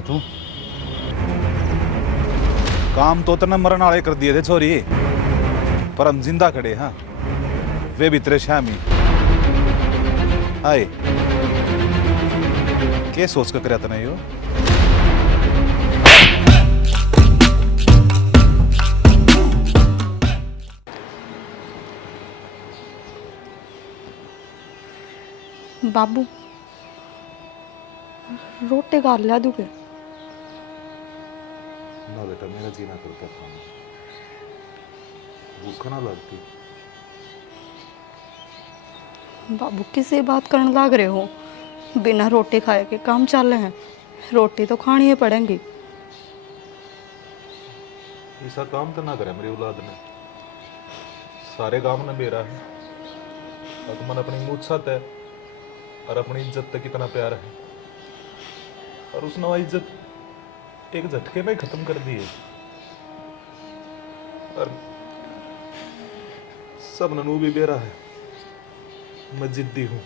था तू? काम तो तने मरण वाले कर दिए थे छोरी, पर हम जिंदा खड़े। हाँ, वे भी तेरे शामी। हाय, क्या सोच कर करया तने यो? बाबू रोटी खा लिया तू के? ना बेटा, मेरा जीना करता खाना, भूख ना लगती। बाबू किसी बात करने लग रहे हो? बिना रोटी खाए के काम चल रहे हैं, रोटी तो खानी ही पड़ेगी। ऐसा काम तो ना करे मेरी औलाद ने। सारे काम ने मेरा है। अब मन अपनी मूछ साथ है और अपनी इज्जत तक कितना प्यार है, और उसने वो इज्जत एक झटके में खत्म कर दी है। और सब ननू भी बेरा है, मैं जिद्दी हूं।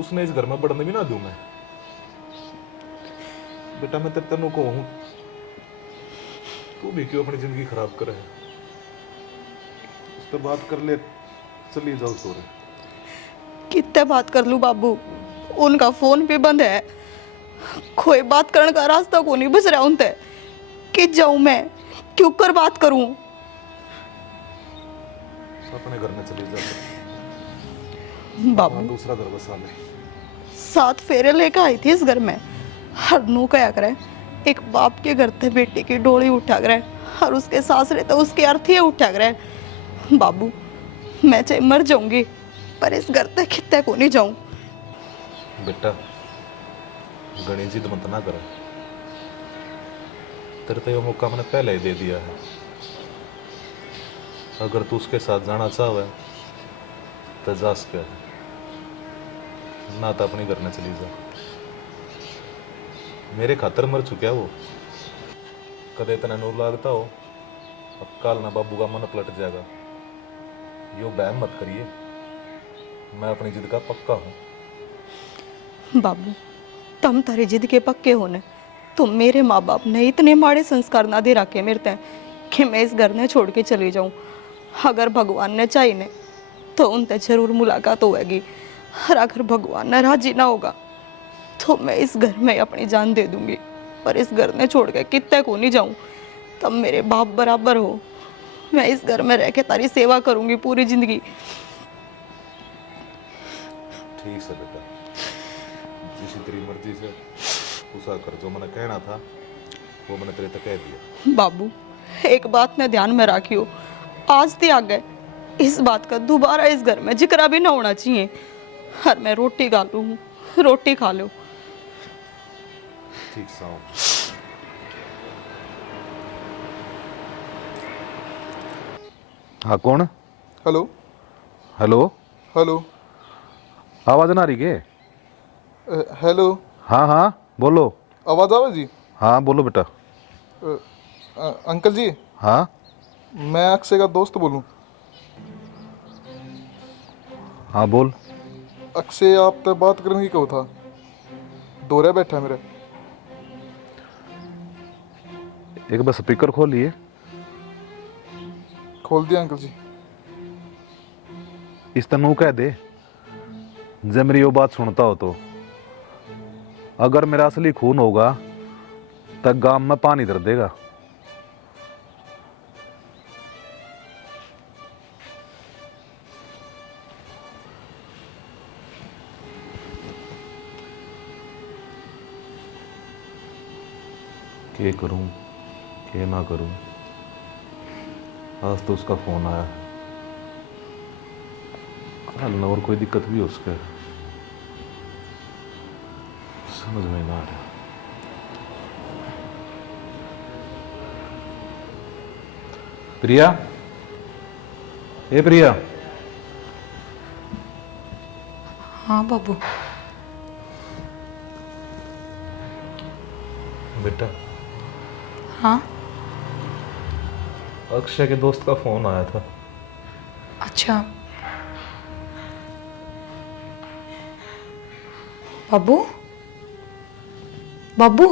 उसने इस घर में बढ़ने भी ना दूं मैं। बेटा मैं तेरे तनु को हूं, तू भी क्यों अपनी जिंदगी खराब करे है? उससे बात कर ले, चली जाओ सोरे। कितने बात कर लूं बाबू, उनका फोन भी बंद है। कोई बात करने का रास्ता को नहीं बच रहा उनसे। कि जाऊं मैं, क्यों कर बात करूं? अपने घर में चली जा, अपना बाबू दूसरा घर बसा ले। 7 फेरे लेकर आई थी इस घर में। हर नू क्या करे, एक बाप के घर से बेटी की डोली उठा करे, और उसके सासरे तो उसकी अर्थी उठा करे। बाबू मैं चाहे मर जाऊंगी, पर इस घर तक कितने को नहीं जाऊं। बेटा गणी जिद मत ना कर, तेरे तो ये मौका मैंने पहले ही दे दिया है। अगर तू उसके साथ जाना चाहे तो जा सके, ना तो अपने घर में चली जा। मेरे खातर मर चुका वो। कदे इतना नूर लागता हो, अब काल ना बाबू का मन पलट जाएगा। यो बहम मत करिए, मैं अपनी जिद का पक्का हूं। बाबू तुम तारी जिद के पक्के होने, तुम मेरे माँ बाप ने इतने माड़े संस्कार ना दे रखे मेरे तय कि मैं इस घर ने छोड़ के चली जाऊं। अगर भगवान ने चाहिए ने तो उनसे जरूर मुलाकात होगी, और अगर भगवान ने राजी ना होगा तो मैं इस घर में अपनी जान दे दूंगी। पर इस घर ने छोड़ के कितने को नहीं जाऊं। तुम मेरे बाप बराबर हो, मैं इस घर में रह के तारी सेवा करूंगी पूरी जिंदगी। ठीक है बेटा, जिसी तेरी मर्जी से उसा कर। जो मैंने कहना था वो मैंने तेरे तक कह दिया। बाबू एक बात ने ध्यान में रखियो, आज ते आगे इस बात का दोबारा इस घर में जिक्र भी ना होना चाहिए। और मैं रोटी खा लूँ, रोटी खा लो। ठीक साऊं। हाँ कौन? हेलो। Hello, hello. आवाज ना आ रही के? हेलो। हाँ हाँ बोलो। आवाज़ आवे जी? हाँ बोलो बेटा। अंकल जी, हाँ मैं अक्षय का दोस्त बोलूं। हाँ बोल। अक्षय आप तो बात करने की कहो था, दोहरे बैठा है मेरे। एक बार स्पीकर खोलिए। खोल दिया अंकल जी। इस तनु कह दे, जब मेरी वो बात सुनता हो तो अगर मेरा असली खून होगा तो गांव में पानी धर देगा। क्या करूं क्या ना करूं, आज तो उसका फोन आया। कल न और कोई दिक्कत भी हो उसके, समझ में ना आ रहा। प्रिया, ए प्रिया। हाँ बाबू। बेटा हाँ अक्षय के दोस्त का फोन आया था। अच्छा बाबू, बाबू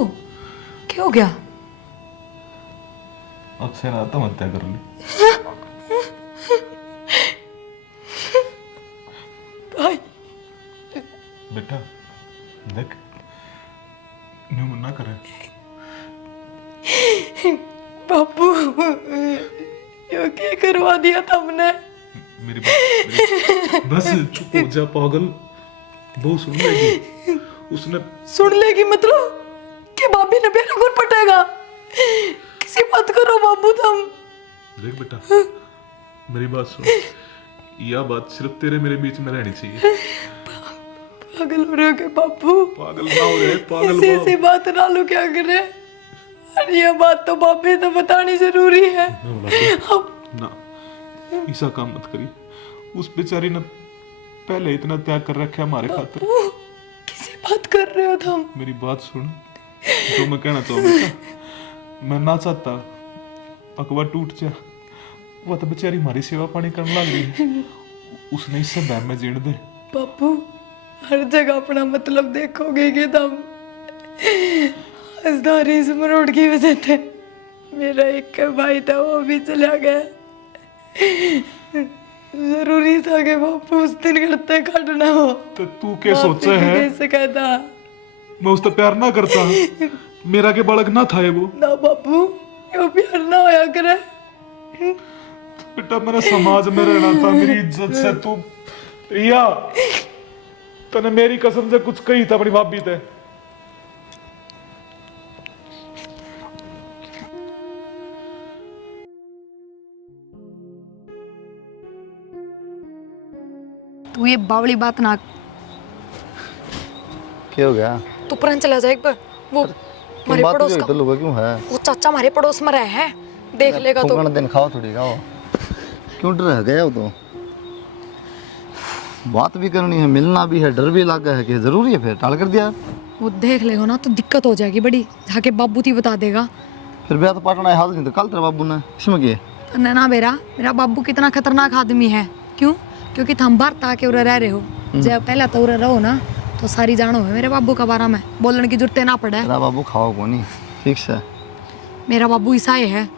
क्या हो गया? अक्षय ना आत्महत्या कर ली। भाई बेटा देख, न्यू मना करे। बाबू ये क्या करवा दिया तुमने? बस चुप हो जा पागल, वो सुन लेगी। उसने सुन लेगी मतलब कि भाभी ने मेरा कौन पटेगा? किसी बात करो बाबू तुम। देख बेटा, मेरी बात सुन, यह बात सिर्फ तेरे मेरे बीच में रहनी चाहिए। पागल हो रहे हो क्या बाबू? पागल ना हो रहे, पागल ऐसी ऐसी बात ना लो, क्या करे? अरे ये बात तो भाभी तो बतानी जरूरी है। अब ना ऐसा काम मत करी। उस बेचारी ने पहले इतना त्याग कर रखा है हमारे खातिर। किसी बात कर रहे हो तुम? मेरी बात सुन, जो मैं कहना चाहूँ बेटा, मैं ना चाहता पकवा टूट जा। वो तो बेचारी हमारी सेवा पानी करने लग रही है, उसने इससे बहम में जीण दे। बापू हर जगह अपना मतलब देखोगे कि तुम? हंसदारी इस मरोड़ की वजह से मेरा एक भाई था, वो भी चला गया। जरूरी था कि बापू उस दिन करते काटना हो। तो तू क्या सोचे है? कैसे कहता मैं उससे प्यार ना करता, मेरा के बालक ना था ये वो। ना बापू, यो प्यार ना होया करे। बेटा मैंने समाज में रहना था, मेरी इज्जत से तू रिया, तने मेरी कसम से कुछ कही था अपनी भाभी ते। तू ये बावली बात ना। क्या हो गया? तू परन चला जा एक बार। वो हमारे बात पड़ोस क्यों का, इधर लोग क्यों है? वो चाचा हमारे पड़ोस में रहे हैं, देख लेगा तो। दिन खाओ थोड़ी खाओ, क्यों डर गया हो? तो बात भी करनी है, मिलना भी है, डर भी लगा है कि जरूरी है, फिर टाल कर दिया। वो देख लेगा ना तो दिक्कत हो जाएगी बड़ी, जाके बाबू थी बता देगा। फिर ब्याह तो पाटना है, हाल नहीं तो कल तेरे बाबू ने इसमें किए। तो नैना मेरा बाबू कितना खतरनाक आदमी है। क्यों? क्योंकि तुम भारत आके उरे रह रहे हो। जब पहले तो उरे रहो ना तो सारी जानो है मेरे बाबू का बारे में, बोलने की जरूरत ना पड़े। तेरा बाबू खाओ को नहीं, ठीक से। मेरा बाबू ईसाई है,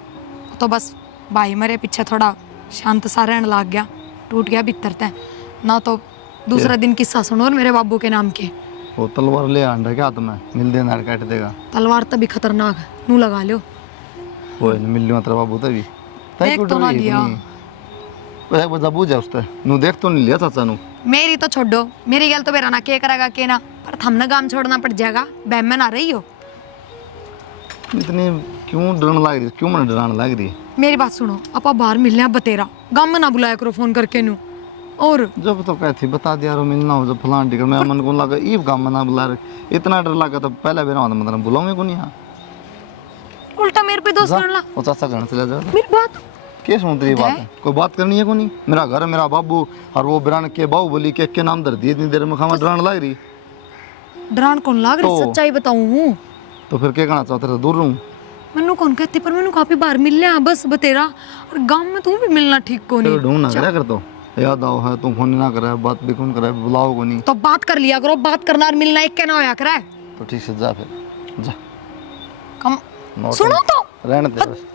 तो बस भाई मेरे पीछे थोड़ा शांत सा रहने लग गया, टूट गया भीतर ते ना। तो दूसरा दिन किस्सा सुनो और मेरे बाबू के नाम के। वो तलवार ले आंडा क्या तुम्हें मिल देना काट देगा। तलवार तभी खतरनाक है, नू लगा लो। वो मिल लियो तेरा बाबू तभी देख तो ना लिया। एक बार जबू जा उसते नू देख तो नहीं लिया चाचा नू। मेरी तो छोड़ो, मेरी गल तो मेरा ना के करेगा के ना, पर थमने काम छोड़ना पड़ जाएगा। बहम में ना रही हो। इतनी क्यों डरने लग रही? क्यों मैंने डराने लग रही? मेरी बात सुनो, आपा बाहर मिलने बतेरा गांव में ना बुलाया करो फोन करके नू। और जब तो कहती बता दिया रो मिलना हो, जब फलान टिकट मैं मन को लगा ईब गांव में ना बुला रहे, इतना डर लगा तो पहले बेरा मतलब बुलाऊंगे को नहीं। यहाँ उल्टा मेरे पे दोस्त करना। वो चाचा घर चले जाओ। मेरी बात क्या सुन रही बात है? कोई बात करनी है को नहीं? मेरा घर मेरा बाबू और वो बिरान के बाबू बोली के नाम धर दिए, इतनी देर में खामा डराने लग रही। डरान कौन लाग रही? सच्चाई बताऊं तो फिर क्या कहना चाहते? दूर रहूं? मैनू कौन कहती, पर मैनू काफी बार मिल लिया बस बतेरा। और गांव में तू भी मिलना ठीक को नहीं। ढूंढ ना करे कर तो याद आओ है, तुम फोन ना करे, बात भी कौन करे, बुलाओ को नहीं। तो बात कर लिया करो, बात करना और मिलना एक के ना होया करे। तो ठीक से जा, फिर जा। कम सुनो तो रहने दे बस।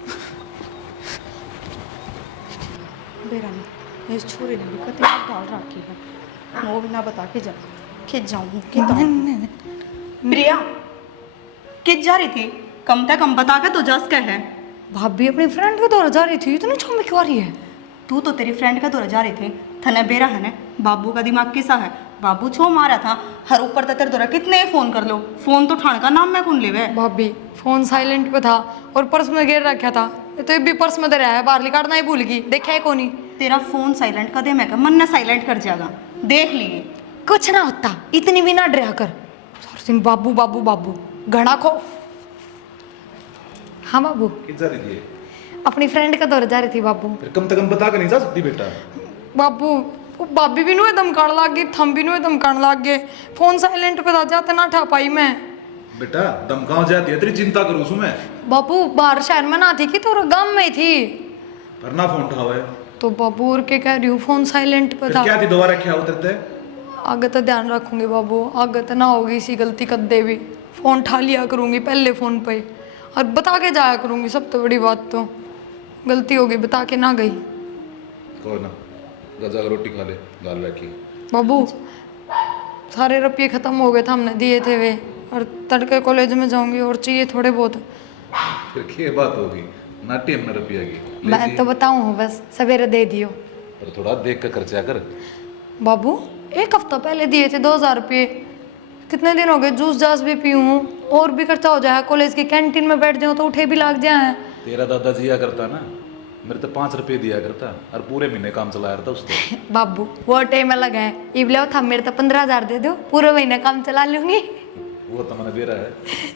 बेरानी इस छोरे ने भी कतई डाल रखी है, वो भी ना बता के जा कि जाऊँ कि प्रिया किस जा रही थी? कम से कम बता के तो जस के है। भाभी अपनी फ्रेंड के दौरा जा रही थी, इतनी छम क्यों आ रही है? तू तो तेरी फ्रेंड का दौरा जा रही थी, थने बेरा है ने बाबू का दिमाग किसा है। बाबू छो मारा था, हर ऊपर तेरे दौरा कितने ही फोन कर लो, फोन तो ठाण का नाम मैं कौन लेवे। भाभी फोन साइलेंट पे था और पर्स में गिर रखा था, तो ये भी पर्स में धरा है, बाहर निकालना ही भूल गई, देखा है कोनी। तेरा फोन साइलेंट कर दे, मैं का मन ना साइलेंट कर जाएगा, देख लिए। कुछ ना होता, इतनी भी ना डरा कर। सारा दिन बाबू बाबू बाबू घना खो। हाँ बाबू किस जा रही थी? अपनी फ्रेंड का दौरा जा रही थी बाबू। फिर कम से कम बता के नहीं जा सकती बेटा? बाबू वो भाभी भी नु एकदम कान लाग गई, थम भी नु एकदम कान लाग गए। फोन साइलेंट पे था, जाते ना ठा पाई मैं। बेटा दमकाओ जाती है, तेरी चिंता करूँ सु मैं। बाबू बाहर शहर में ना थी कि तो गांव में थी। पर ना फोन उठाओ है तो बाबू और के कह रही हूँ, फोन साइलेंट पे फिर था। क्या थी दोबारा क्या उतरते? आगे तो ध्यान रखूंगी बाबू, आगे तो ना होगी इसी गलती कर दे भी। फ़ोन उठा लिया करूँगी पहले फ़ोन पे और बता के जाया करूँगी। सब तो बड़ी बात तो गलती होगी, बता के ना गई। कोई ना, गजा रोटी खा ले दाल रखी। बाबू सारे रुपये ख़त्म हो गए थे हमने दिए थे वे, और तड़के कॉलेज में जाऊंगी और चाहिए थोड़े बहुत। फिर क्या बात होगी, नाटी हमने रुपया की ले मैं जी। तो बताऊँ बस सवेरे दे दियो। पर थोड़ा देख कर खर्चा कर। बाबू एक हफ्ता पहले दिए थे 2000 रुपये, कितने दिन हो गए जूस जास भी पी हूँ, और भी खर्चा हो जाए। कॉलेज की कैंटीन में बैठ जाऊँ तो उठे भी लग जाए। तेरा दादा जिया करता ना, मेरे तो 5 रुपये दिया करता और पूरे महीने काम चलाया था उसको। बाबू वो टाइम अलग है, इबले था मेरे तो 15,000 दे दो, पूरे महीने काम चला लूंगी। वो तो मैंने दे रहा है,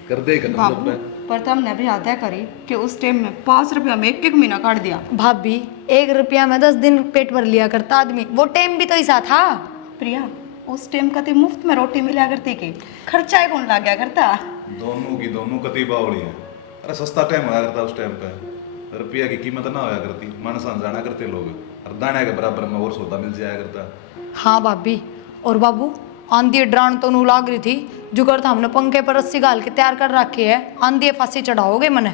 कर दे कर बाबू पर तुमने भी आधा करी कि उस टाइम में 5 रुपया में एक महीना काट दिया। भाभी 1 रुपया में 10 दिन पेट भर लिया करता आदमी, वो टाइम भी तो ऐसा था। प्रिया उस टाइम का मुफ्त में रोटी मिला करती के खर्चा कौन ला गया करता। दोनों की दोनों कति बावली है। अरे सस्ता टाइम होया करता उस टाइम पे, रुपया की कीमत ना होया करती, मन जाना करते लोग, और दाने के बराबर में और सौदा मिल जाया करता। हाँ भाभी। और बाबू आंधी ड्राण तो नू लाग रही थी, जुगर था हमने पंखे पर रस्सी गाल के तैयार कर रखी है, आंधी फांसी चढ़ाओगे मने।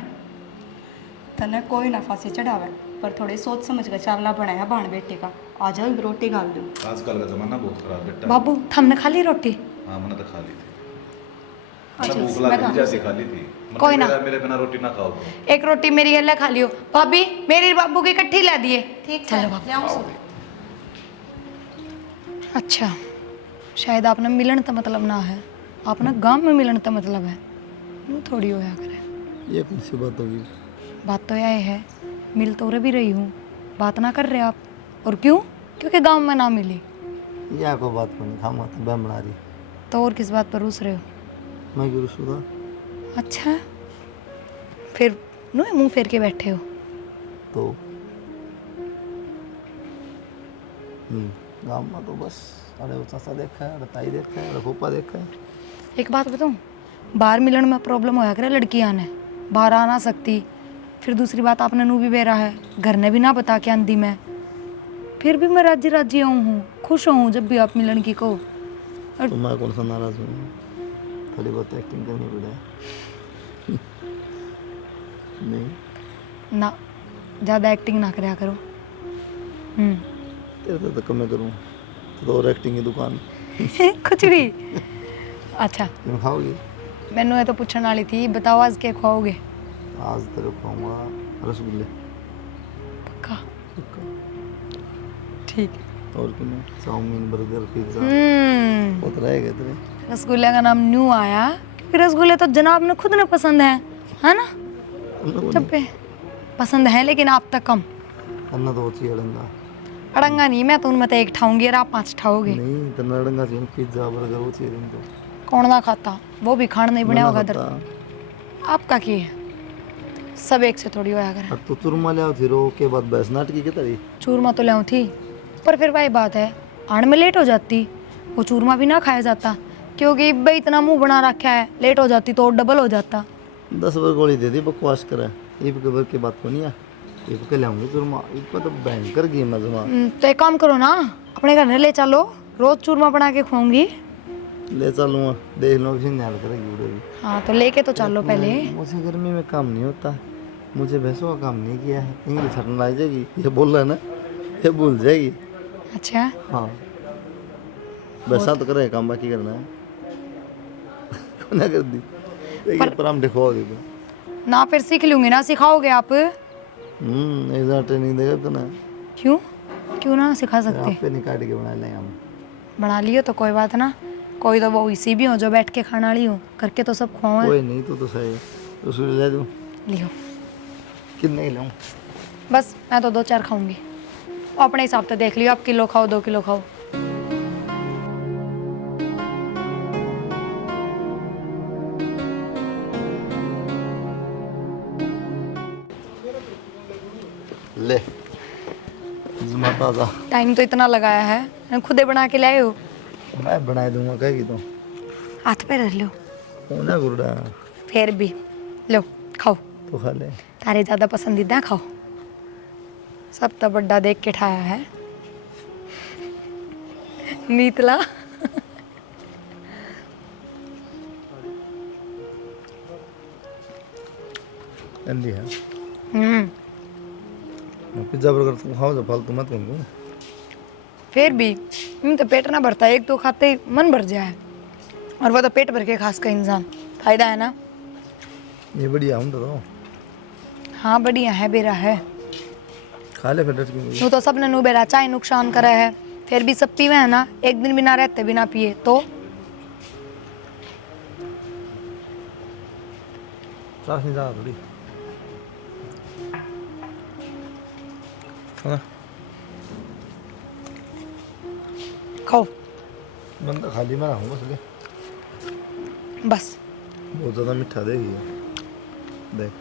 तने कोई ना फांसी चढ़ावे, पर थोड़ी सोच समझ कर चावला बनाया बाण बेटे का। आ जाओ रोटी गाल दूँ। आजकल का जमाना बहुत खराब बेटा। बाबू हमने खा ली रोटी? हाँ मैंने तो खा ली थी, अच्छा, मैंने भूख मैं लगी खा जैसे खा ली थी। मैंने कोई ना। मेरे बिना रोटी ना खाओ तुम। एक रोटी मेरी अल्लाह खा लियो। भाभी मेरी बाबू की इकट्ठी ला दिए। ठीक चलो बाबू। अच्छा शायद आपने मिलन का मतलब ना है, आपने गांव में मिलन का मतलब है, यूँ थोड़ी होया करे। ये कौन सी बात होगी? बात तो यह है, मिल तो रे भी रही हूँ, बात ना कर रहे आप। और क्यों? क्योंकि गांव में ना मिली। या कोई बात नहीं, खामा तो बहम बना रही। तो और किस बात पर रूस रहे हो? मैं क्यों रुसूंगा? अच्छा फिर नो मुंह फेर के बैठे हो। तो गाँव में तो बस अरे वो चाचा देखा है, अरे ताई देखा है, अरे फूफा देखा है। एक बात बताऊँ, बाहर मिलन में प्रॉब्लम होया करे लड़की आने, बाहर आ ना सकती। फिर दूसरी बात आपने नू भी बेरा है, घर ने भी ना बता के आंधी मैं, फिर भी मैं राजी राजी आऊँ हूँ, खुश हूँ जब भी आप मिलन की कहो। तो मैं कौन सा नाराज हूँ? थोड़ी बहुत एक्टिंग करनी पड़े। नहीं ना ज़्यादा एक्टिंग ना करया करो। तेरे तो कम करूँ तो और एक्टिंग की दुकान। कुछ भी। अच्छा तुम खाओगी? मैनू ये तो पूछने वाली थी, बताओ आज क्या खाओगे? आज तेरे को खाऊंगा रसगुल्ले। पक्का? ठीक। और क्यों? चाउमीन, बर्गर, पिज्जा वो तो रहेगा तेरे। रसगुल्ले का नाम न्यू आया क्योंकि रसगुल्ले तो जनाब ने खुद ने पसंद है ना? जब पे पसंद है लेकिन आप तक कम। अन्ना तो चाहिए अड़ंगा। अड़ंगा नहीं, मैं तो उनमें तो एक ठाऊंगी और आप 5 ठाओगे। नहीं तो अड़ंगा चाहिए, पिज्जा बर्गर वो चाहिए तुमको। कौन ना खाता, वो भी खाना नहीं बनाया होगा मैं ना दर। खाता। आपका की है, सब एक से थोड़ी होया करे। अब तो चूरमा ले आओ थी रो के बाद बस नाटकी के तरी। चूरमा तो ले थी, पर फिर वही बात है, आने में लेट हो जाती, वो चूरमा भी ना खाया जाता क्योंकि भाई इतना मुंह बना रखा है, लेट हो जाती तो और डबल हो जाता। 10 बार गोली दे दी, बकवास करे। ये भी की बात को नहीं है, ये के लाऊंगी चूरमा, इसको तो भयंकर गेम है जमा। तो एक काम करो ना, अपने घर में ले चलो, रोज चूरमा बना के खुआऊंगी। ले चलूँगा, देख लो किसी न्याल करेगी उधर भी। हाँ तो लेके तो चलो पहले। मुझे गर्मी में काम नहीं होता, मुझे भैंसों का काम नहीं किया है। इंग्लिश हटने लग जाएगी, ये बोल रहा है ना, ये भूल जाएगी। अच्छा हाँ वैसा तो करे काम, बाकी करना है। ना कर दी पर हम दिखवाओगे तो ना, फिर सीख लूंगी ना, सिखाओगे आप? एक बार ट्रेनिंग देगा तो ना। क्यों क्यों ना सिखा सकते? आप पे नहीं काट के बना लेंगे हम। बना लियो तो कोई बात ना, कोई तो वो इसी भी हो जो बैठ के खाना ली हो, करके तो सब खुआओ। कोई नहीं तो सही, उसको ले दूँ? लियो कितने लाऊं? बस, मैं तो 2-4 खाऊंगी, अपने हिसाब से देख लियो, आप किलो खाओ 2 किलो खाओ। ले जुमा ताज़ा। टाइम तो इतना लगाया है, खुदे बना के लाए हो? मैं बना दूंगा, कहेगी तो हाथ पे रख लो। ना गुरुड़ा, फिर भी लो खाओ, तो खा ले। तारे ज़्यादा पसंदीदा खाओ, सब तो बड्डा देख के ठाया है नीतला। एंडी है हम्म। पिज्जा बर्गर तुम खाओ, जब फालतू मत करो। फिर भी तो पेट ना भरता, एक तो खाते ही मन भर जाए, और वो तो पेट भर के खास का इंसान, फायदा है ना। ये बढ़िया हम तो हाँ बढ़िया है, बेरा है। खा ले फिर डर क्यों? वो तो सबने नु बेरा चाय नुकसान करा है, फिर भी सब पीवे है ना, एक दिन बिना रहते बिना पिए तो। साफ नहीं जा थोड़ी हाँ खाओ बंदा खाली मैं रहूँगा इसलिए। बस। बहुत ज़्यादा मीठा देगी देख।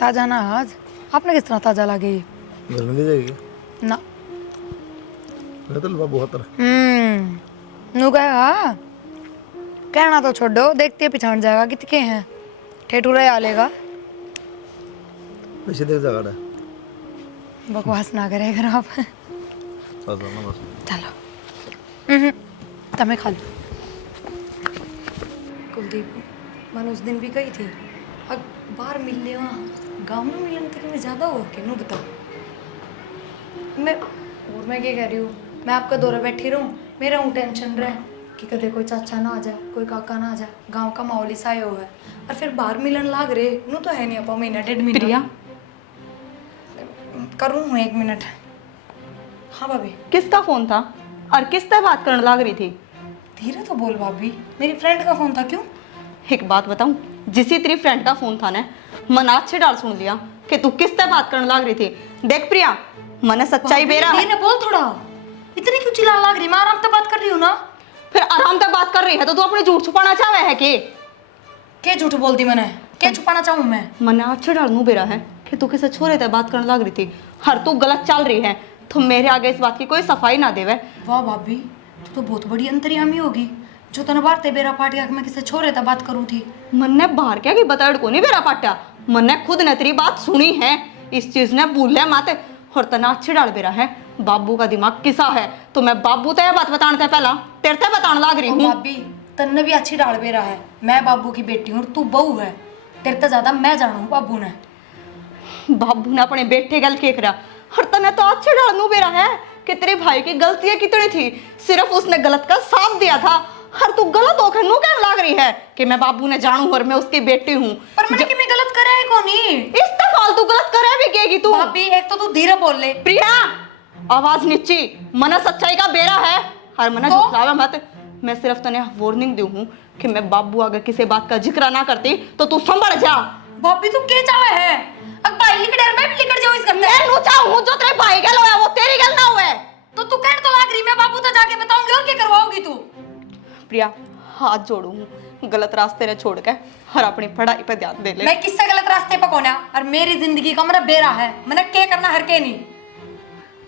ताजा ना आज, आपने किस तरह ताजा लगे ये? घर में ले जाएगी ना। मैं तो बाबू हतर नु कहेगा, कहना तो छोड़ो, देखते पिछाड़ जाएगा कितने हैं, ठेठुरा आ लेगा। वैसे देख जाएगा बकवास ना करे अगर आप। बस ना बस चलो तमें खा लो। कुलदीप मैंने उस दिन भी कही थी, अब बाहर मिल ले, वहाँ गाँव में मिलने तक में ज़्यादा हो के, नो बताओ। मैं क्या कह रही हूँ, मैं आपका दौरा बैठी रहूँ, मेरा हूँ टेंशन रहे कि कदे कोई चाचा ना आ जाए, कोई काका ना आ जाए, गांव का माहौल ही साया हुआ है, और फिर बाहर मिलन लाग रहे नू तो है नहीं अपा महीना 1.5 महीना। प्रिया करूँ हूँ 1 मिनट। हाँ भाभी। किसका फोन था और किस तरह बात करने लग रही थी? धीरे तो बोल भाभी, मेरी फ्रेंड का फोन था। क्यों? एक बात बताऊं, जिसी तेरी फ्रेंड का फोन था ना, मन अच्छे डाल सुन लिया कि तू किस तरह बात करने लग रही थी। देख प्रिया, मैंने सच्चाई बेरा है। धीरे बोल थोड़ा, इतनी क्यों चिल्लाने लग रही? मैं आराम से बात कर रही हूँ ना। फिर आराम से बात कर रही है तो तू अपने झूठ छुपाना चाहे है कि? क्या झूठ बोलती मैंने? क्या छुपाना चाहूँ मैं? मैंने अच्छे डालनू बेरा है कि तू किसी छोरे से बात करने लग रही थी, हर तू गलत चल रही है तो मेरे आगे इस बात की कोई सफाई ना देवे। वाह भाभी, तू तो बहुत बड़ी अंतर्यामी होगी, जो तने बारते बेरा पाटिया मैं किसी छोरे से बात करूँ थी। मन ने बाहर क्या कि बताड़ को नहीं बेरा पाटा, मन ने खुद ने तेरी बात सुनी है, इस चीज ने भूल माते। और तना अच्छी डाल बेरा है, बाबू का दिमाग किसा है तो मैं बाबू ते बात बताने ते पहला तेरे ते बताने लग रही हूँ। भाभी तन्ने भी अच्छी डाल बेरा है, मैं बाबू की बेटी हूँ, तू बहू है, तेरे से ज्यादा मैं जानू बाबू ने। बाबू ने अपने बेटे गल के करा, और तने तो अच्छे डालनू बेरा है कि तेरे भाई की गलतियां कितनी थी, सिर्फ उसने गलत का साथ दिया था, हर तू गलत होकर नू कहने लग रही है कि मैं बाबू ने जानू और मैं उसकी बेटी हूँ। पर मैंने कि मैं गलत करे है कोनी? इस तो फालतू गलत करे भी कहेगी तू। भाभी एक तो तू धीरे बोल ले। प्रिया आवाज नीची, मना सच्चाई का बेरा है, हर मना तो? झुकलावा मत। मैं सिर्फ तने वार्निंग दी हूँ कि मैं बाबू अगर किसी बात का जिक्र ना करती तो तू संभल जा। भाभी तू क्या चाहे है? अब भाई लिख डर मैं भी लिख जाऊँ इस घर में। मैं नु चाहूँ जो तेरे भाई गल होया वो तेरी गल ना हुए। तो तू कहने तो लाग रही, मैं बाबू तो जाके बताऊंगी, और क्या करवाओगी तू? प्रिया हाथ जोड़ू हूँ, गलत रास्ते ने छोड़ के और अपनी पढ़ाई पे ध्यान दे ले। मैं किससे गलत रास्ते पे कौन है? और मेरी जिंदगी का मेरा बेरा है, मैंने क्या करना हर के नहीं।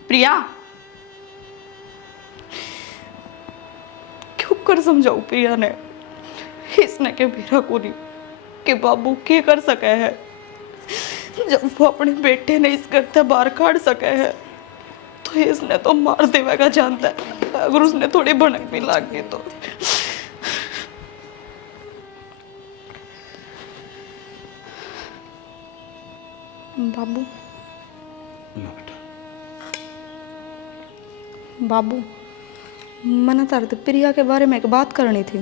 प्रिया क्यों कर समझाऊ प्रिया ने, इसने के बेरा को नहीं कि बाबू क्या कर सके है जब वो अपने बेटे ने इस घर से बाहर काट सके है तो इसने तो मार देवेगा जानता है, अगर उसने थोड़ी भनक भी लाग गई तो। बाबू बाबू मैंने तारे तो प्रिया के बारे में एक बात करनी थी।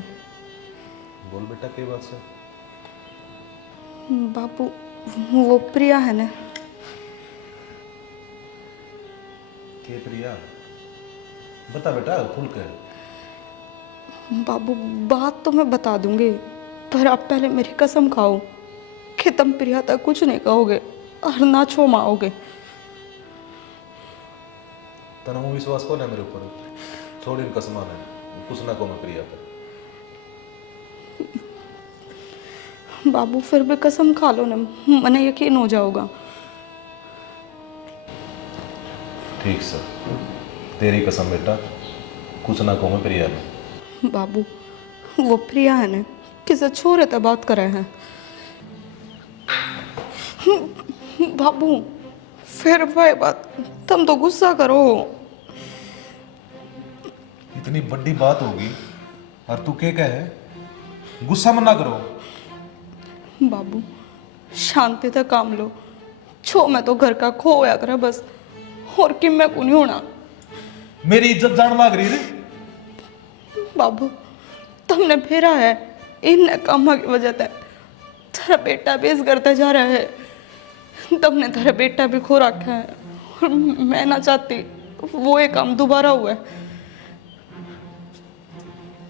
बोल बेटा के बात से? बाबू वो प्रिया है ना, के प्रिया? बता बेटा खुल कर। बाबू बात तो मैं बता दूंगी, पर आप पहले मेरी कसम खाओ कि तुम प्रिया तक कुछ नहीं कहोगे और ना छोमाओगे। तना वो विश्वास कौन है मेरे ऊपर? छोड़ इन कसमान है, कुछ ना को मैं प्रिया पर। बाबू फिर भी कसम खा लो ना, मने यकीन हो जाओगा। ठीक सर, तेरी कसम बेटा, कुछ ना को मैं प्रिया पर। बाबू वो प्रिया है ना, किसे छोरे तो बात करे हैं। बाबू फिर भाई बात तुम तो गुस्सा करो। इतनी बड़ी बात होगी और तू क्या कहे? गुस्सा मत ना करो। बाबू शांति से काम लो। छो मैं तो घर का खो होया करे बस, और कि मैं को नहीं होना। मेरी इज्जत जान लाग रही रे। बाबू तुमने फेरा है इन कामा की वजह से, तेरा बेटा भी इस घर से जा रहा है, तुमने तेरा बेटा भी खो रखा है, और मैं ना चाहती वो एक काम दोबारा हुआ है।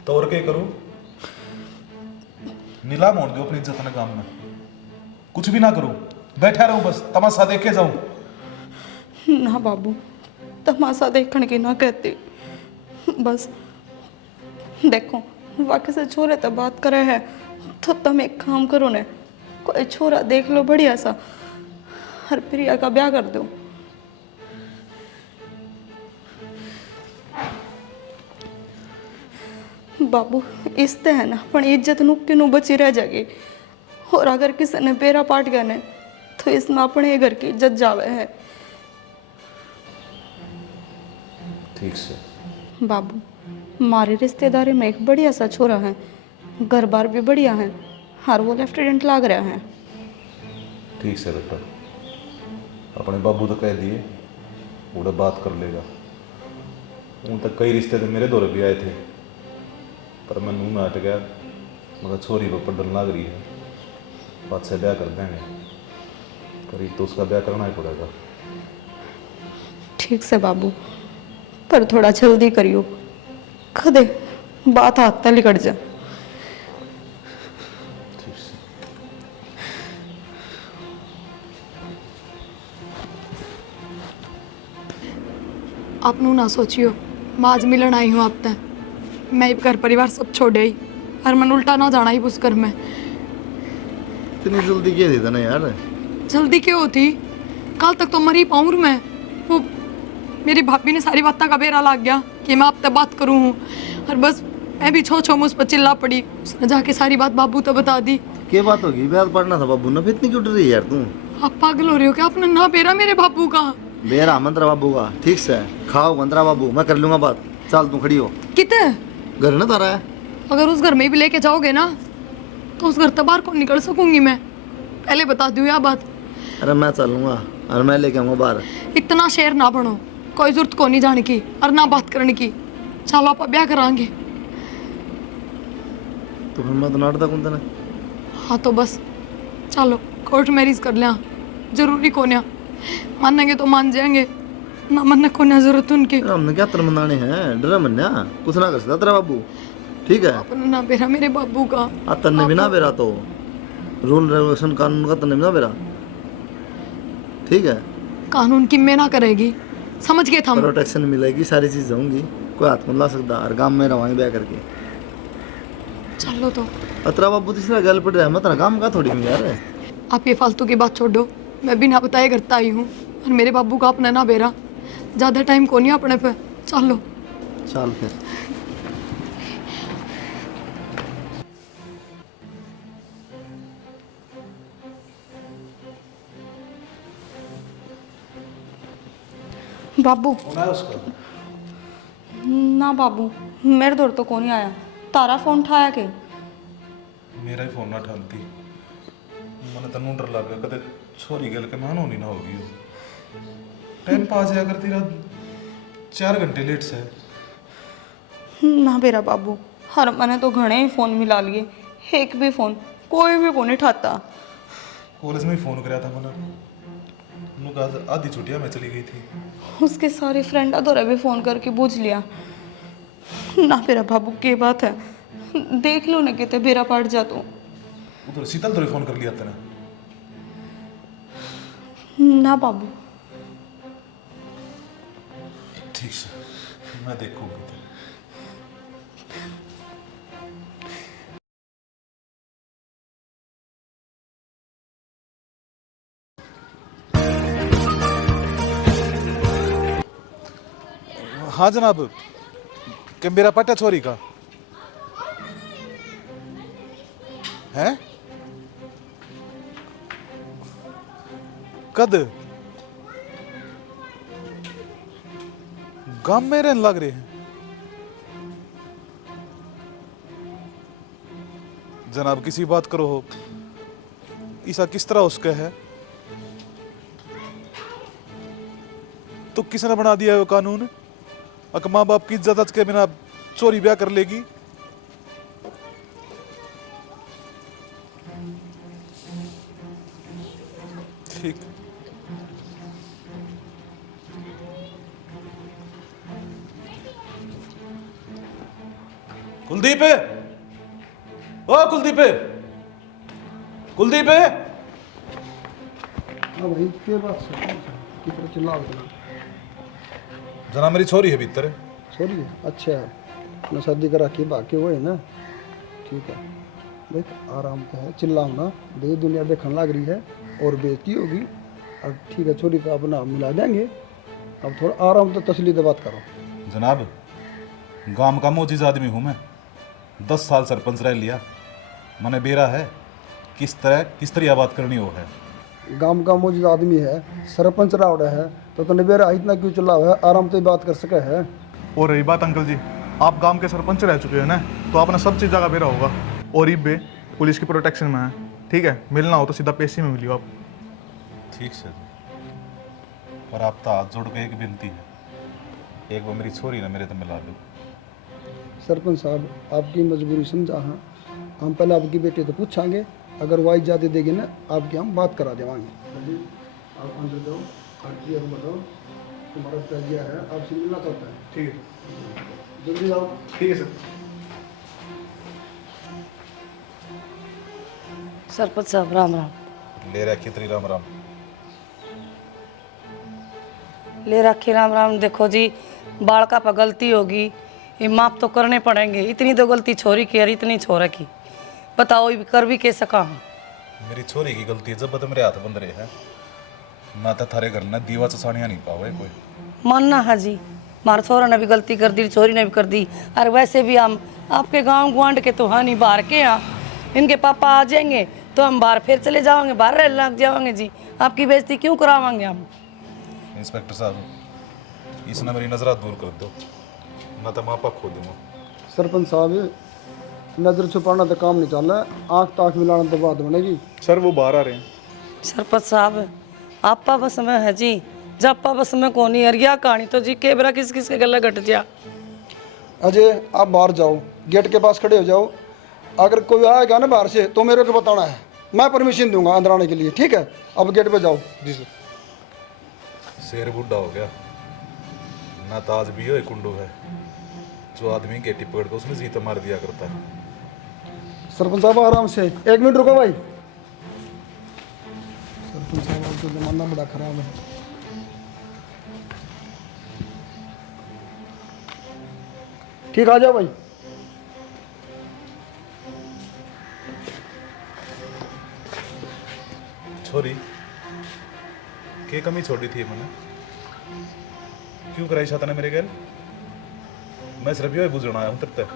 तो और क्या करूं? नीलाम होने दो अपनी इज्जत ने काम में, कुछ भी ना करूं, बैठा रहूं बस तमाशा देखे जाऊं। ना बाबू तमाशा देखने की ना कहती, बस देखो वाकई से छोरे तो बात करे है तो तुम एक काम करो ने, कोई छोरा देख लो बढ़िया सा, हर प्रिया का ब्याह कर दो। बाबू इसते है ना अपनी इज्जत नुक्की नु बची रह जाएगी, और अगर किसी ने पेरा पाट गया ने तो इसमें अपने घर की इज्जत जावे है। ठीक से बाबू हमारे रिश्तेदारी में एक बढ़िया सा छोरा है, घर बार भी बढ़िया है, हर वो लेफ्टिनेंट लाग रहा है। ठीक से बेटा, अपने बाबू तो कह दिए, वो बात कर लेगा। उन तक कई रिश्ते तो मेरे दौरे भी आए थे, पर मैं मुँह में हट गया, मगर छोरी पर पढ़ने लग रही है, बात से ब्याह कर देंगे, करीब तो उसका ब्याह करना ही पड़ेगा। ठीक से बाबू, पर थोड़ा जल्दी करियो, कदे बात हाथ तक निकट जा। ठीक से आप नू ना सोचियो, मैं आज मिलन आई हूँ आप तक। मैं घर परिवार सब छोड़े आई, और मन उल्टा ना जाना ही उस घर में। इतनी जल्दी क्या देता ना यार? जल्दी क्यों होती, कल तक तो मरी पाऊँ मैं। वो मेरी भाभी ने सारी बात का बेरा लाग गया कि मैं आप तक बात करूँ हूँ, और बस मैं भी छो मुझ पर चिल्ला पड़ी। उसने जाके सारी बात बाबू तो बता दी। क्या बात होगी? ब्याह पढ़ना था बाबू ने, फिर इतनी क्यों डर रही है यार तू? आप पागल हो रहे हो क्या? आपने ना बेरा मेरे बाबू का। बेरा मंत्रा बाबू का, ठीक से खाओ मंत्रा बाबू, मैं कर लूंगा बात। चल तू खड़ी हो, कितने घर ना तारा है। अगर उस घर में भी लेके जाओगे ना तो उस घर से बाहर को निकल सकूंगी मैं, पहले बता दूँ यह बात। अरे मैं चलूंगा और मैं लेके आऊंगा बाहर। इतना शेर ना बनो, कोई जरूरत को नहीं जाने की और ना बात करने की। चलो आप ब्याह कराएंगे। तो फिर मैं तो नाटक कौन था? हाँ तो बस चलो कोर्ट मैरिज कर लिया, जरूरी कोन्या, मानेंगे तो मान जाएंगे, ना मानने को ना जरूरत उनकी। हमने क्या तर मनाने हैं, डरा मन्या कुछ ना कर सकता तेरा बाबू, ठीक है? अपना ना बेरा मेरे बाबू का। तन्ने भी ना बेरा, तो रूल रेगुलेशन कानून का तन्ने भी ना बेरा, ठीक है? कानून की मैं ना करेगी, समझ गए हम। प्रोटेक्शन मिलेगी, सारी चीज होंगी, कोई हाथ में ला सकता। और गांव में रवाई ब्याह करके चलो तो तेरा बाबू तीसरा गल पड़ रहा है, मैं तेरा काम का थोड़ी में यार। आप ये फालतू की बात छोड़ो, मैं बिना बताए करता आई हूँ, और मेरे बाबू का अपना ना बेरा, ज़्यादा टाइम को नहीं अपने पे। चलो चल फिर। बाबू होना है उसका। ना बाबू मेरे दौर तो कौन ही आया, तारा फोन उठाया के? मेरा ही फोन ना ठानती, मैंने तन्नू डर लग गया कदे छोरी गल के मान होनी ना होगी। टाइम पास आया करती रात 4 घंटे लेट से। ना मेरा बाबू, हर मैंने तो घने ही फोन मिला लिए, एक भी फोन कोई भी को नहीं उठाता। कॉलेज में ही फोन कराया था मैंने, उन्होंने कहा आधी छुट्टियां मैं चली गई थी। उसके सारे फ्रेंड अधूरा भी फोन करके पूछ लिया। ना मेरा बाबू की बात है, देख लो ना कितने बेरा पड़ जा तू। उधर शीतल तो फोन कर लिया तेने? ना बाबू। ठीक से मैं देखूंगी। हाँ जनाब, कि मेरा पट्टा छोरी का है? कद गांव में रहने लग रहे हैं? जनाब किसी बात करो हो, ईसा किस तरह उसका है? तो किसने बना दिया है वो कानून? अगर माँ बाप की इज्जत आज के बिना चोरी ब्याह कर लेगी? ठीक। कुलदीप, ओ कुलदीप, कुलदीप। हाँ भाई क्या बात है किस तरह चिल्लाओ इतना? जना मेरी छोरी है भीतर। सॉरी अच्छा ना शादी करा के बाकी हुए ना ठीक है देख आराम से है चिल्लाओ ना दे दुनिया देखने लग रही है और बेइज्जती होगी। अब ठीक है छोरी को अपना मिला देंगे अब थोड़ा आराम से तसल्ली से बात करो। जनाब, गांव का मोजीज आदमी हूँ मैं। 10 साल सरपंच रह लिया। मैंने बेरा है किस तरह बात करनी हो है। गांव का मौजूद आदमी है सरपंच रावड़ा है तो निबेरा इतना क्यों चिल्लाओ है आराम से बात कर सके है। और रही बात अंकल जी, आप गांव के सरपंच रह चुके हैं ना, तो आपने सब चीज़ जगह बेरा होगा। और इब्बे पुलिस की प्रोटेक्शन में है, ठीक है? मिलना हो तो सीधा पेशी में मिलियो आप। ठीक सर, पर आप तो हाथ जोड़ के एक विनती है, एक बार मेरी छोरी ना मेरे तो मिला दो। सरपंच साहब आपकी मजबूरी समझा हाँ हम पहले आपकी बेटी तो पूछांगे अगर वो इजाज़त देगी ना आपकी हम बात करा देवांगे। आप अंदर जाओ आरती को बताओ तुम्हारा पिता है आपसे मिलना चाहता है। ठीक है, जल्दी आओ। ठीक है सर। सरपंच साहब राम राम। ले रहा खितरी राम राम। ले रखे राम राम। देखो जी बालका पर गलती होगी ये माफ तो करने पड़ेंगे। इतनी तो गलती छोरी की और इतनी छोरा की, बताओ ये कर भी कैसे सका हूँ। मेरी छोरी की गलती है जब तो मेरे हाथ बंद रहे हैं। मैं तो थारे घर ना दीवा चसानिया नहीं पावे कोई। मानना है जी मार छोरा ने भी गलती कर दी छोरी ने भी कर दी। और वैसे भी हम आपके गांव गुआंढ के तो हानि बाहर के यहाँ इनके पापा आ जाएंगे तो हम बाहर फिर चले जाओगे बाहर रह लग जाओगे जी। आपकी बेइज्जती क्यों करावांगे हम। इंस्पेक्टर साहब, इसने मेरी नजर दूर कर दो, मैं तो मापा खो दूंगा। सरपंच साहब नज़र छुपाना तो काम नहीं चल रहा है, आँख ताक मिलाना तो बात बनेगी। सर वो बाहर आ रहे हैं। सरपंच साहब आपा बस में है जी, जापा बस में कौन है यह कहानी तो जी केबरा किस किस के गला घट जा। अजय आप बाहर जाओ गेट के पास खड़े हो जाओ, अगर कोई आएगा ना बाहर से तो मेरे को बताना है, मैं परमिशन दूंगा अंदर आने के लिए, ठीक है? अब गेट पे जाओ। जी सर। शेर बुढ़ा हो गया ना, ताज भी हो कुंडू है जो आदमी गेटी पकड़ के उसने जीता मार दिया करता है। सरपंच साहब आराम से 1 मिनट रुको भाई। सरपंच साहब अब तो जमाना बड़ा खराब है। ठीक आ जाओ भाई। छोरी के कमी छोड़ी थी मैंने, क्यों कराई शाता ने मेरे गैल? मैं सिर्फ ये बुझना आया हूँ तेरे तक।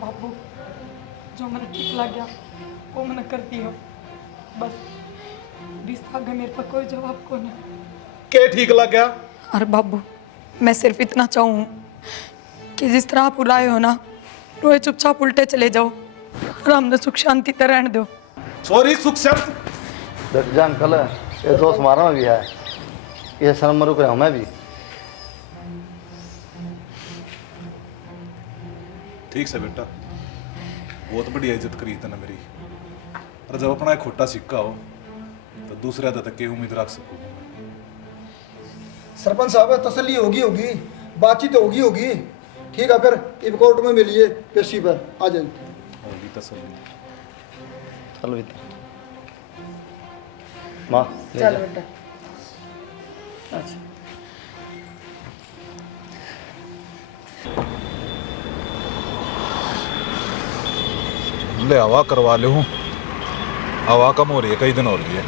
बाबू जो मैंने ठीक लग गया वो मैंने कर दिया, बस रिश्ता आगे मेरे पर कोई जवाब को नहीं। के ठीक लग गया? अरे बाबू मैं सिर्फ इतना चाहूँ कि जिस तरह आप उड़ाए हो ना रोए चुपचाप उल्टे चले जाओ और हमने सुख शांति से रहने दो। छोरी सुख शब्द देख जान कल ये दोस्त हमारा में भी है, ये शर्म मरु कर हमें भी। ठीक से बेटा, बहुत बढ़िया इज्जत करी तने मेरी। और जब अपना एक खोटा सिक्का हो तो दूसरे तक के उम्मीद रख सकूँ। सरपंच साहब तसल्ली होगी बातचीत होगी, ठीक है? फिर इब कोर्ट में मिलिए पेशी पर आ जाए। होगी तसल्ली। चल भीतर माँ ले चल जा। बेटा अच्छा ले हवा करवा ले हूँ, हवा कम हो रही है, कई दिन हो रही है।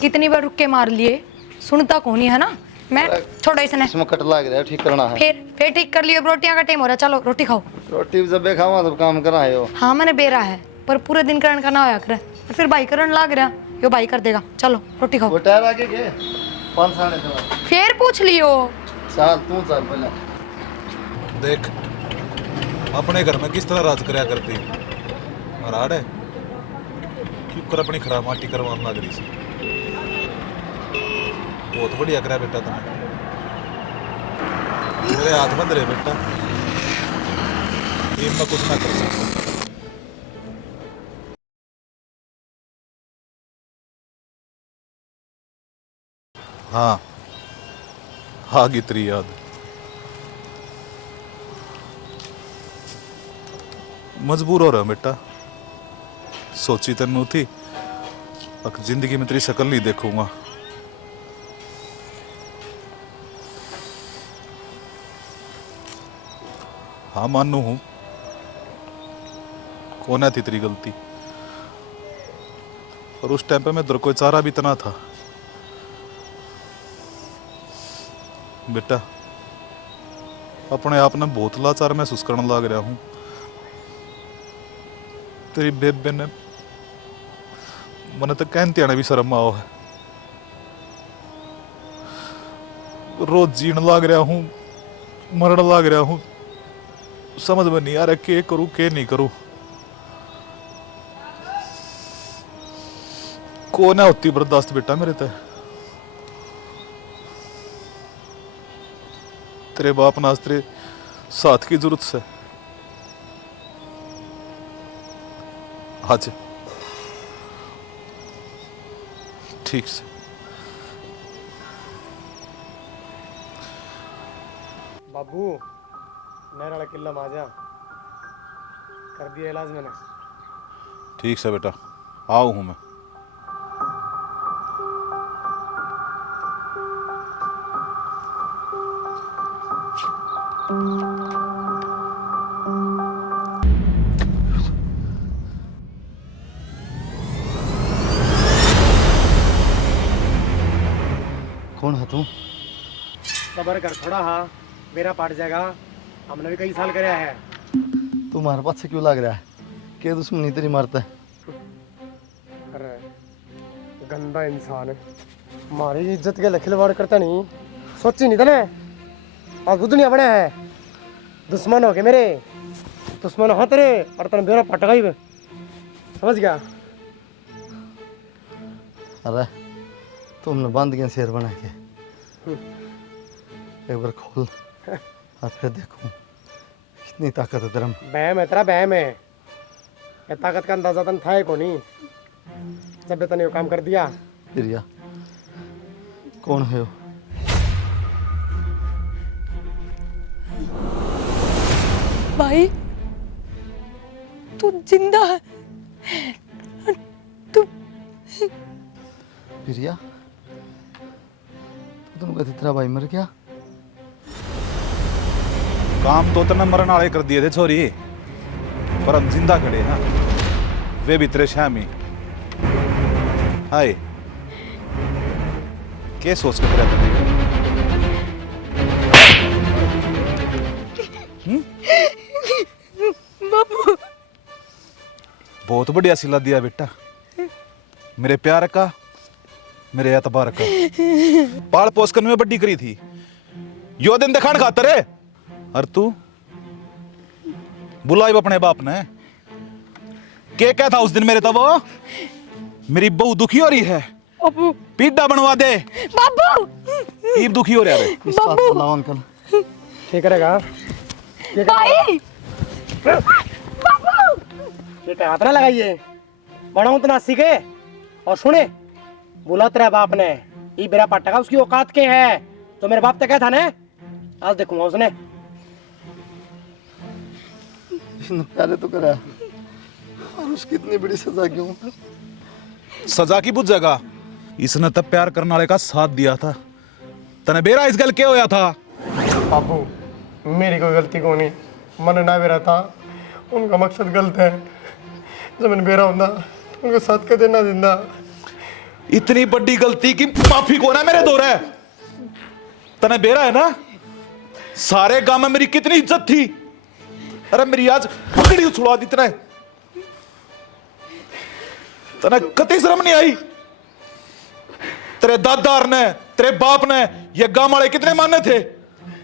कितनी बार रुक के मार लिए, सुनता कौन ही है ना। मैं छोड़ो इसने, इसमें कट लग रहा है, ठीक करना है। फिर ठीक कर लियो। रोटियां का टाइम हो रहा है, चलो रोटी खाओ। रोटी जब बे खावा तब काम करना है। हाँ मैंने बेरा है पर पूरे दिन करने का ना होया करे, फिर भाई करने लाग रहा, यो भाई कर देगा। चलो रोटी खाओ। वो टायर आगे के 5 साढ़े 5 फिर पूछ लियो। चल तू चल पहले। देख अपने घर में किस तरह राज करया करती और आड़े क्यों कर अपनी खराब माटी करवान लग रही सी। बहुत बढ़िया करा बेटा तुमने, मेरे हाथ बंद रहे बेटा, ये मैं कुछ ना कर सकता। हाँ हाँ तेरी याद मजबूर हो रहा हूं बेटा, सोची तेनू थी अब जिंदगी में तेरी शक्ल नहीं देखूंगा। हाँ मानू हूं कौन थी तेरी गलती, और उस टाइम पे मैं इधर कोई चारा भी इतना था बेटा। अपने आप ने बहुत लाचार महसूस करने लग रहा हूं। तेरी बेबे ने मैंने तो कहते आने भी शर्म आओ है, रोज जीण लग रहा हूं, मरण लग रहा हूं, समझ में नहीं आ रहा के करूं के नहीं करूं। कौन है होती बर्दाश्त बेटा मेरे ते, तेरे बाप नाज तेरे साथ की जरूरत से आज ठीक से। बाबू नहर वाला किला माजा कर दिया इलाज मैंने। ठीक से बेटा आओ हूं मैं। कौन है तू? सबर कर थोड़ा, हाँ मेरा पाट जाएगा, हमने भी कई साल कराया है। तू हमारे पास से क्यों लग रहा है? के दुश्मनी तेरी मारता है? अरे गंदा इंसान है, हमारी इज्जत के खिलवाड़ करता नहीं, सोची नहीं था ना। आज दुनिया बड़ा है, दुश्मन हो गए मेरे, दुश्मन हो तेरे, और तेरे मेरा पटका ही समझ गया। अरे तुमने बांध के शेर बना के एक बार खोल और फिर देखूं कितनी ताकत है तेरा में। बहम है तेरा, बहम है। ये ताकत का अंदाजा तन था ही को नहीं, जब तने वो काम कर दिया। प्रिया कौन है वो? भाई तू जिंदा है? तू प्रिया तुम कहते तेरा भाई मर गया? काम तो तने मरण वाले कर दिए थे छोरी, पर हम जिंदा खड़े ना, वे भी तेरे शामी। हाय क्या सोच के तेरा बाबू बहुत बढ़िया सिला दिया बेटा, मेरे प्यार का, मेरे एतबार का। पाल पोषकन में बड्डी करी थी, यो दिन दिखाने खातर है। और तू बुलाई अपने बाप ने, क्या था उस दिन मेरे, तब वो मेरी बहू दुखी हो रही है, पीड़ा बनवा दे। बाबू ईब दुखी हो रहा है। इस बात को लाओ अंकल। क्या करेगा? भाई ये हाथ ना लगाइए, बड़ा तो ना सीखे। और सुने, बोला तेरा बाप ने ये मेरा पटका उसकी औकात के है, तो मेरे बाप तो क्या था ना, आज देखूंगा उसने। इसने प्यारे तो करा और उसकी इतनी बड़ी सजा क्यों? सजा की बुझ जगह, इसने तब प्यार करने वाले का साथ दिया था, तने बेरा इस गल क्या होया था? बाबू मेरी कोई गलती को नहीं, मन ना बेरा था, उनका मकसद गलत है। जब मैंने बेरा होता उनके साथ का देना जिंदा। इतनी बड़ी गलती की माफी को ना मेरे दो रहे, तने बेरा है ना, सारे गांव में मेरी कितनी इज्जत थी। अरे मेरी आज पकड़ी उछलवा दी तने, तने कति शर्म नहीं आई? तेरे दादार ने, तेरे बाप ने, ये गांव वाले कितने माने थे?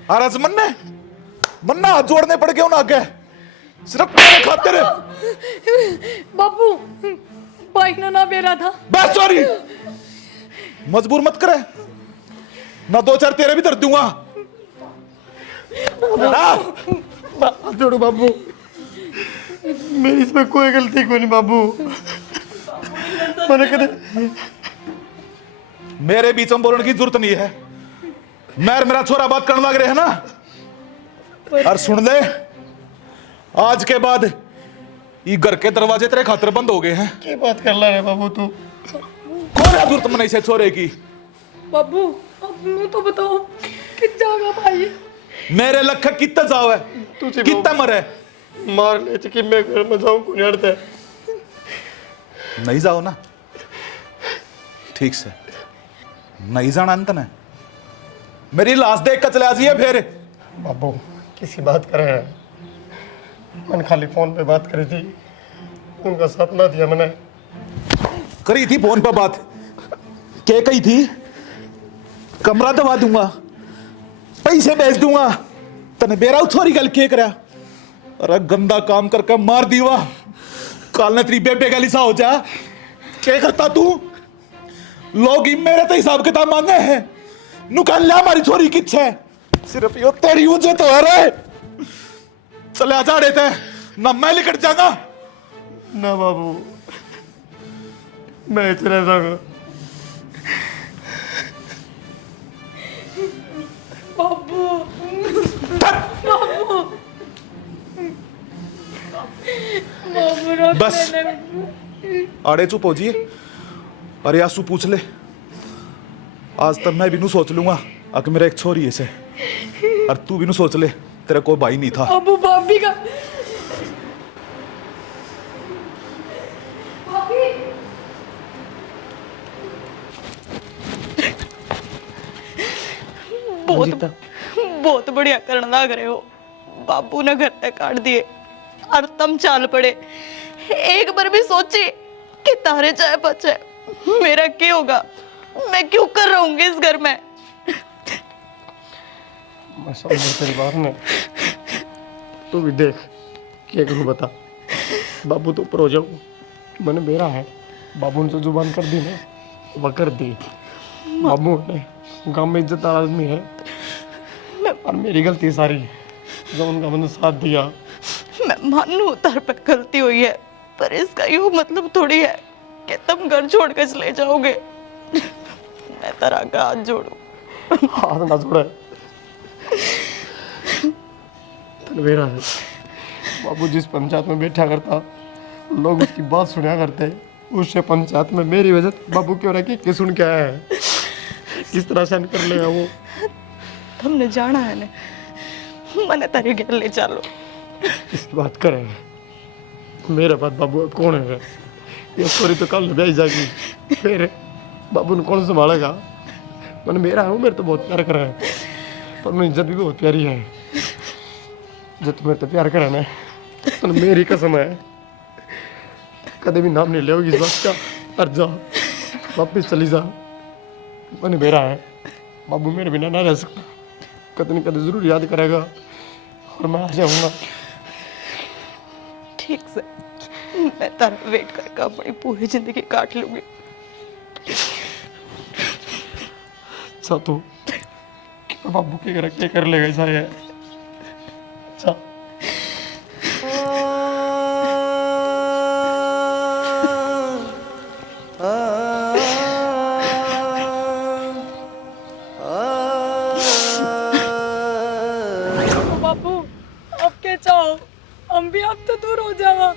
आरज मन्ना हाथ जोड़ने पड़ गए उन आगे, सिर्फ तेरे खातिर। बाबू बाइक ना बेरा था। बस सॉरी, मजबूर मत करे ना, 2-4 तेरे भी दर्द दूंगा ना। जोड़ो बाबू, मेरी इसमें कोई गलती कोई नहीं बाबू। मैंने कदे मेरे बीच में बोलने की जरूरत नहीं है। मेरा छोरा बात करने लग रहे है ना, और सुन ले, आज के बाद ये घर के दरवाजे तेरे खातिर बंद हो गए हैं। क्या बात कर रहा है बाबू तू? कौन है जरूरत नहीं से छोरे की? बाबू अब मुझे तो बताओ किस जगह भाई मेरे लख कितना जाओ है, तुझे कितना मरे? मार ले कि मैं घर में जाऊं कौन अड़ता है? नहीं जाओ ना, ठीक से नहीं जाना अंत ने, मेरी लाश देख कर चले आ जाइए फिर। बाबू किसी बात करे है, मैंने खाली फोन पे बात करी थी, उनका साथ ना दिया मैंने। करी थी फोन पर बात, क्या कही थी? कमरा दबा दूंगा, पैसे बेच दूंगा, तने बेरा छोरी गल के करा? अरे गंदा काम करके मार दीवा, काल ने तेरी बेबे गली सा हो जा। क्या करता तू? लोग ही मेरे तो हिसाब किताब मांगे हैं, नुकाल ला हमारी छोरी किच है, सिर्फ यो तेरी वजह तो है रे। चले आ जा रहे थे ना, मैं निकट जाऊंगा ना बाबू, मैं चले जाऊंगा। बस आड़े चुप हो जिए। अरे आंसू पूछ ले, आज तक मैं भी नू सोच लूंगा कि मेरा एक छोरी है से, और तू भी नू सोच ले तेरा कोई भाई नहीं था। अबू भाभी का बहुत बढ़िया करने लग रहे हो। बाबू ने घर तक काट दिए और तुम चाल पड़े। एक बार भी सोची कि तारे चाहे बचे मेरा क्या होगा? मैं क्यों कर रहूंगी इस घर में? मैं समझ तेरी बात में, तू भी देख क्या करूँ बता। बाबू तो ऊपर हो जाऊँ, मैंने मेरा है, बाबू ने जो जुबान कर दी ना वह कर दी। बाबू ने गांव में इज्जतदार आदमी है, और मेरी गलती सारी जो उनका मैंने साथ दिया। मैं मानू तार पे गलती हुई है, पर इसका यूं मतलब थोड़ी है कि तुम घर छोड़ कर चले जाओगे। मैं तेरा हाथ जोड़ू। हाथ ना जोड़े, मेरा है। बाबू जिस पंचायत में बैठा करता, लोग उसकी बात सुना करते, उससे पंचायत में मेरी वजह बाबू क्यों रखी कि सुन के आया है, किस तरह सहन कर लेगा वो? तुमने जाना है ना, मैंने तेरे घर ले चलो। इसकी बात करें, मेरे बाद बाबू कौन है? ये स्टोरी तो कल भेज जाएगी, फिर बाबू ने कौन संभालेगा? मैंने मेरा है, मेरे तो बहुत प्यार करा है, पर मेरी इज्जत भी बहुत प्यारी है। जब तुम मेरे तो प्यार करा ना, तो मेरी कसम है कभी भी नाम नहीं ले इस बात का, और जा वापिस चली जा। मैंने मेरा है, बाबू मेरे बिना ना रह सकता, कभी न कभी जरूर याद करेगा, और मैं आ जाऊंगा। ठीक से मैं तेरा वेट करके अपनी पूरी जिंदगी काट लूंगी। अच्छा तू बाबू के कर लेगा ऐसा है? अच्छा बाबू अब क्या चाहो? हम भी अब तो दूर हो जावा।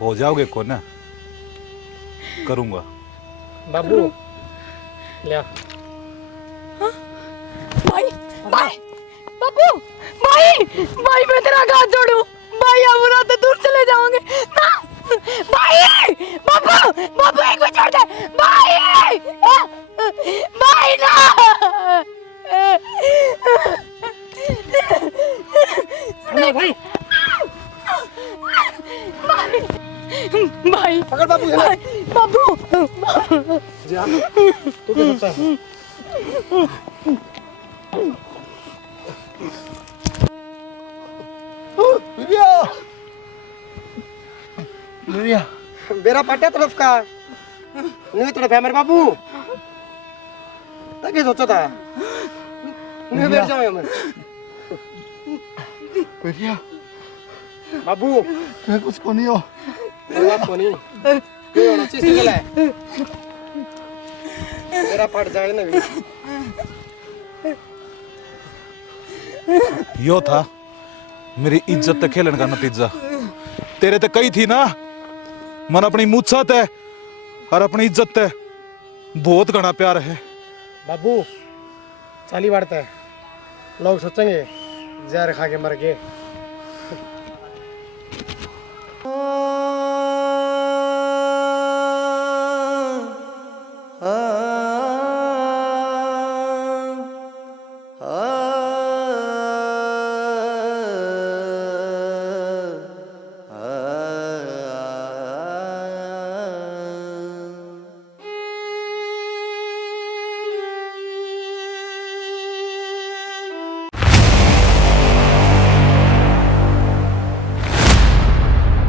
हो जाओगे कौन है? करूंगा। बाबू ले आ। भाई भाई बाबू भाई भाई मैं तेरा हाथ जोड़ू भाई, अब ना तो दूर चले जाओगे ना भाई। बाबू बाबू एक बार छोड़ दे भाई, भाई ना भाई भाई पकड़ बाबू से। भाई, बाबू जी हाँ, तू क्या सोचता है? मेरा पाटा तरफ का नहीं तरफ है मेरे बाबू। क्या सोचा था? नहीं बैठ जाऊंगा मैं। बेटिया बाबू मैं कुछ को नहीं हो। मेरे बाप को नहीं क्यों होना चाहिए सिंगल है। मेरा फट जाएगा ना भी। यो था मेरी इज्जत ते खेलन का नतीजा। तेरे ते कही थी ना, मन अपनी मूछा ते और अपनी इज्जत ते बहुत घना प्यार है। बाबू चाली बढ़ता है, लोग सोचेंगे जहर खा के मर गए।